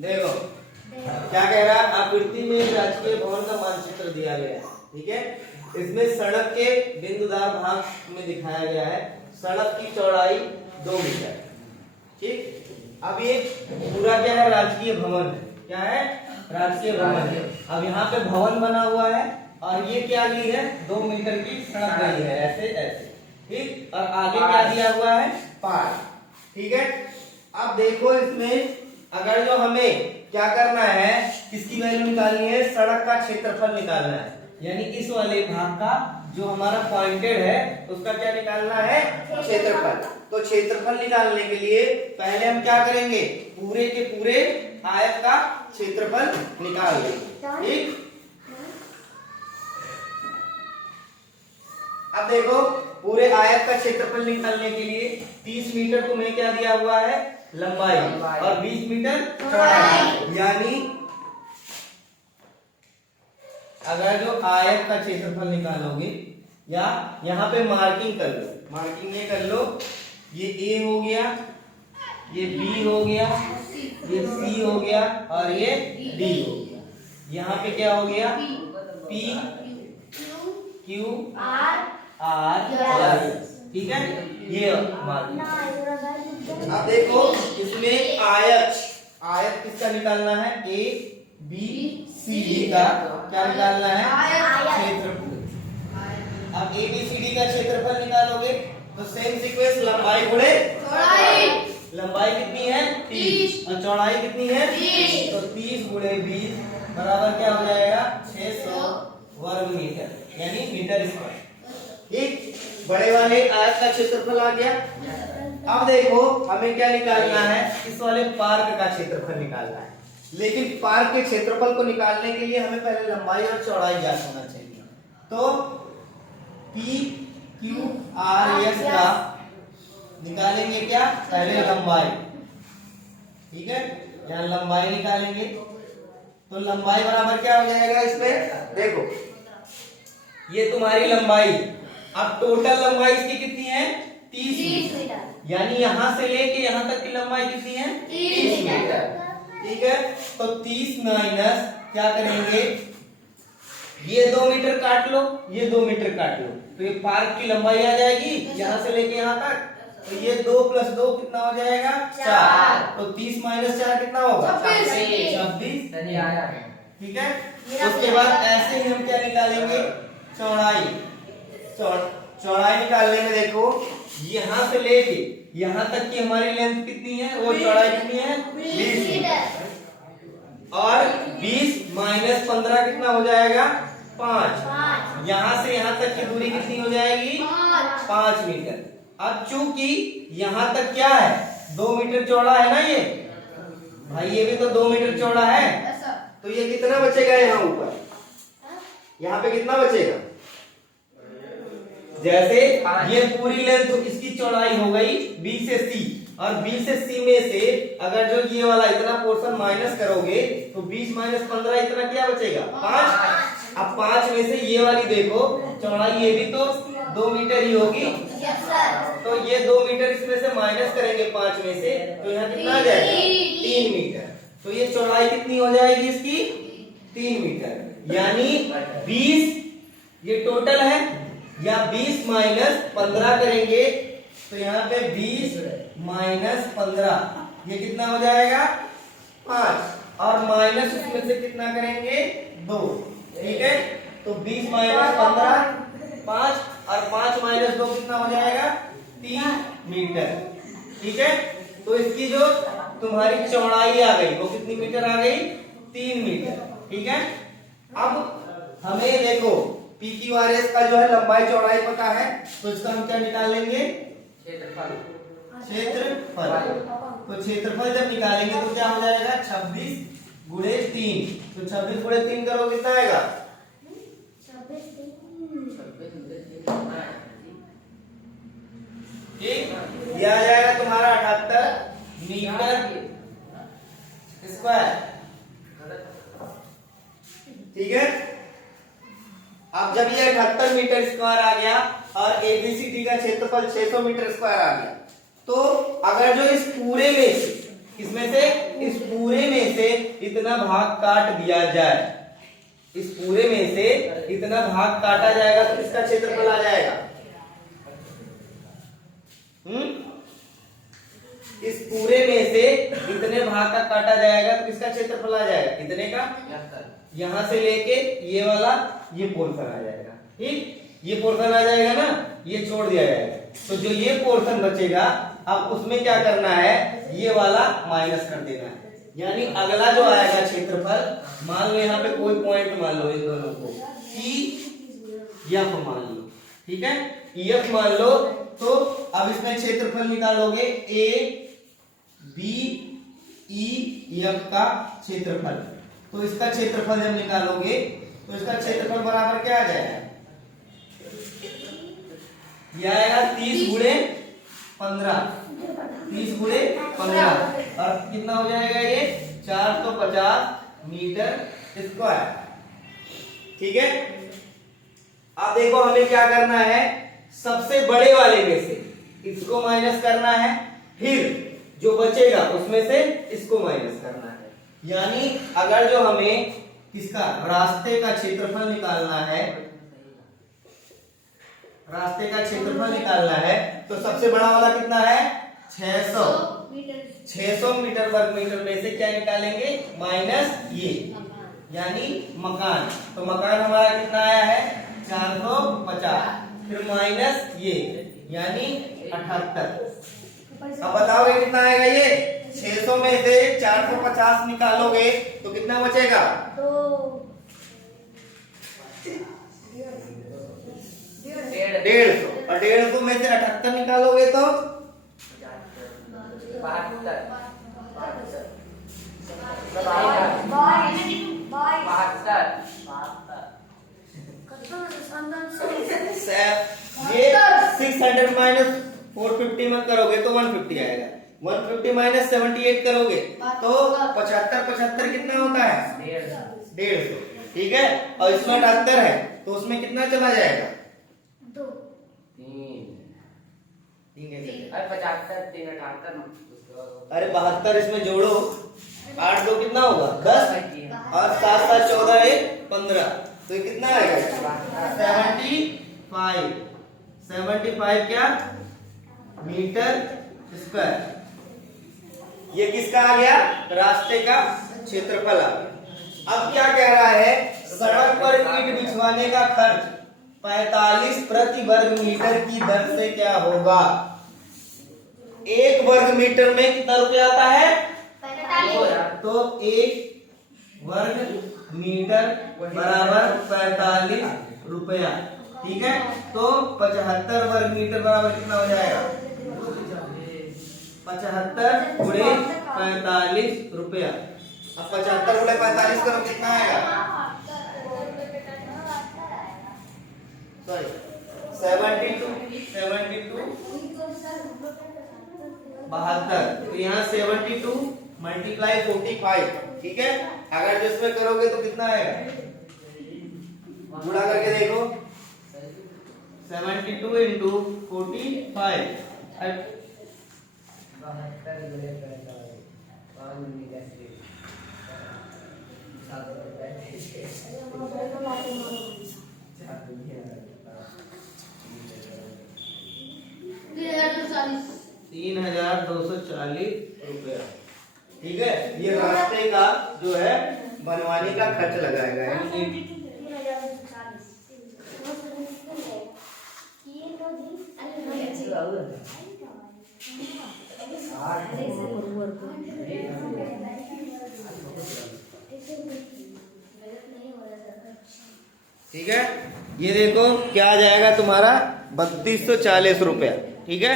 देखो क्या कह रहा है, आकृति में राजकीय भवन का मानचित्र दिया गया है। ठीक है, इसमें सड़क के बिंदुदार भाग में दिखाया गया है सड़क की चौड़ाई 2 मीटर। ठीक, अब ये पूरा क्या है, राजकीय भवन है। क्या है, राजकीय भवन है। अब यहाँ पे भवन बना हुआ है और ये क्या दी है, 2 मीटर की सड़क गई है, ऐसे ऐसे। ठीक, और आगे क्या दिया हुआ है, पार। ठीक है, अब देखो इसमें अगर जो हमें क्या करना है, किसकी वैल्यू निकालनी है, सड़क का क्षेत्रफल निकालना है, यानी इस वाले भाग का जो हमारा पॉइंटेड है उसका क्या निकालना है, क्षेत्रफल। तो क्षेत्रफल निकालने के लिए पहले हम क्या करेंगे, पूरे के पूरे आयत का क्षेत्रफल निकाल लेंगे। ठीक, अब देखो पूरे आयत का क्षेत्रफल निकालने के लिए 30 मीटर तुम्हें क्या दिया हुआ है, लंबाई, और 20 मीटर चौड़ाई। यानी अगर जो आयत का क्षेत्रफल निकालोगे, या यहाँ पे मार्किंग कर लो, मार्किंग ये कर लो, ये ए हो गया, ये बी हो गया, ये सी हो गया और ये डी हो गया। यहाँ पे क्या हो गया, पी क्यू आर। ठीक है, ये मार्किंग। अब देखो इसमें आयत किसका निकालना है, ए बी सी डी का क्या निकालना है, क्षेत्रफल। अब ए बी सी डी का क्षेत्रफल निकालोगे तो सेम सीक्वेंस, लंबाई गुणे चौड़ाई। लंबाई कितनी है, 30 और चौड़ाई कितनी है, 20। तो 30 गुणे 20 बराबर क्या हो जाएगा, 600 वर्ग मीटर, यानी मीटर स्क्वायर। ठीक, बड़े वाले आयत का क्षेत्रफल आ गया। अब देखो हमें क्या निकालना है, इस वाले पार्क का क्षेत्रफल निकालना है। लेकिन पार्क के क्षेत्रफल को निकालने के लिए हमें पहले लंबाई और चौड़ाई ज्ञात होना चाहिए। तो पी क्यू आर एस का निकालेंगे क्या, पहले लंबाई। ठीक है, यहाँ लंबाई निकालेंगे तो लंबाई बराबर क्या हो जाएगा, इसमें देखो ये तुम्हारी लंबाई। अब टोटल लंबाई इसकी कितनी है, 30 मीटर, यानी यहां से लेके यहां तक की लंबाई कितनी है, 30 मीटर। ठीक है, तो 30 माइनस क्या करेंगे, ये 2 मीटर काट लो, ये 2 मीटर काट लो, तो ये पार्क की लंबाई आ जाएगी यहां से लेके यहां तक। तो ये 2 + 2 कितना हो जाएगा, 4। तो 30 माइनस 4 कितना होगा, 26। ठीक है, उसके बाद ऐसे ही हम क्या निकालेंगे, चौड़ाई। चौड़ाई निकालने में देखो यहां से लेके यहां तक की हमारी लेंथ कितनी है, वो चौड़ाई कितनी है, 20 मीटर। और 20 माइनस 15 कितना हो जाएगा, 5। यहां से यहां तक की दूरी कितनी हो जाएगी, 5 मीटर। अब चूंकि यहां तक क्या है, 2 मीटर चौड़ा है ना ये भाई, ये भी तो 2 मीटर चौड़ा है, तो ये कितना बचेगा यहाँ ऊपर, यहाँ पे कितना बचेगा, जैसे ये पूरी लेंथ इसकी चौड़ाई हो गई बी से सी, और बी से सी में से अगर जो ये वाला इतना पोर्शन माइनस करोगे तो 20 माइनस 15 इतना क्या बचेगा, 5। अब 5 में से ये वाली देखो चौड़ाई, ये भी तो 2 मीटर ही होगी। तो ये 2 मीटर इसमें से माइनस करेंगे 5 में से, तो यहाँ कितना आ जाएगा, 3 मीटर। तो ये चौड़ाई कितनी हो जाएगी इसकी, 3 मीटर। यानी 20 ये टोटल है, या 20 माइनस 15 करेंगे तो यहाँ पे 20 माइनस 15 ये कितना हो जाएगा, 5। और माइनस उसमें से कितना करेंगे, 2। ठीक है, तो 20 माइनस 15 5, और 5 माइनस 2 कितना हो जाएगा, 3 मीटर। ठीक है, तो इसकी जो तुम्हारी चौड़ाई आ गई वो कितनी मीटर आ गई, 3 मीटर। ठीक है, अब हमें देखो पी क्यू आर एस का जो है लंबाई चौड़ाई पता है, तो इसका हम क्या निकाल लेंगे, क्षेत्रफल। तो क्षेत्रफल जब निकालेंगे तो क्या हो जाएगा, 26 गुणे 3। तो 26 गुणे 3 करोगे कितना आएगा, ठीक, यह आ जाएगा तुम्हारा 78 मीटर स्क्वायर। ठीक है, अब जब ये 78 मीटर स्क्वायर आ गया और एबीसीडी का क्षेत्रफल 600 मीटर स्क्वायर आ गया, तो अगर जो इस पूरे में किसमें से? इस पूरे में से इतना भाग काट दिया जाए, इस पूरे में से इतना भाग काटा जाएगा तो इसका क्षेत्रफल आ जाएगा। इस पूरे में से इतने भाग का काटा जाएगा तो किसका क्षेत्रफल आ जाएगा? कितने का? यहां से लेके ये वाला ये पोर्शन आ जाएगा। ठीक, ये पोर्शन आ जाएगा ना, ये छोड़ दिया जाएगा। तो जो ये पोर्शन बचेगा अब उसमें क्या करना है? ये वाला माइनस कर देना है। यानी अगला जो आएगा क्षेत्रफल, मान लो यहाँ पे कोई पॉइंट मान लो, इन दोनों को ई एफ मान लो। ठीक है, ई एफ मान लो। तो अब इसमें क्षेत्रफल निकालोगे ए बी ई एफ का क्षेत्रफल। तो इसका क्षेत्रफल जब निकालोगे तो इसका क्षेत्रफल बराबर क्या आ जाएगा? ये आएगा 30 गुणे 15, 30 गुणे 15 और कितना हो जाएगा ये? 450 मीटर स्क्वायर। ठीक है, अब देखो हमें क्या करना है, सबसे बड़े वाले में से इसको माइनस करना है, फिर जो बचेगा उसमें से इसको माइनस करना है। यानी अगर जो हमें किसका रास्ते का क्षेत्रफल निकालना है, रास्ते का क्षेत्रफल निकालना है तो सबसे बड़ा वाला कितना है? 600 मीटर वर्ग मीटर में से क्या निकालेंगे? माइनस ये, यानी मकान। तो मकान हमारा कितना आया है? 450, फिर माइनस ये यानी 78। अब बताओ ये कितना आएगा? ये 600 में से 450 निकालोगे तो कितना बचेगा? 150। और 150 में से 78 निकालोगे तो 600 माइनस 450 मत करोगे तो 150 आएगा। 150 माइनस 78 करोगे तो 75 कितना होता है? 150। ठीक है, और इसमें 78 है तो उसमें कितना चला जाएगा? 75 अरे 72 इसमें जोड़ो, 8 2 कितना होगा? 10 और 7 7 14 1 15, तो ये कितना आएगा? 75 क्या? Metre square. ये किसका आ गया? रास्ते का क्षेत्रफल आ गया। अब क्या कह रहा है? सड़क पर ईंट बिछवाने का खर्च 45 प्रति वर्ग मीटर की दर से क्या होगा? 1 वर्ग मीटर में कितना रुपया आता है? 45। तो 1 वर्ग मीटर बराबर 45 रुपया। ठीक है, तो 75 वर्ग मीटर बराबर कितना हो जाएगा? 75 गुणे 45 रुपया। अब 75 गुणे 45 करो कितना आएगा? सॉरी 72 72। तो यहाँ 72 मल्टीप्लाई 45। ठीक है, अगर जो इसमें करोगे तो कितना आएगा? गुणा करके देखो, 72 इंटू 45। ₹3240 रुपया। ठीक है, ये रास्ते का जो है बनवाने का खर्च लगाएगा। ठीक है, ये देखो क्या आ जाएगा तुम्हारा? 3240 रुपया। ठीक है,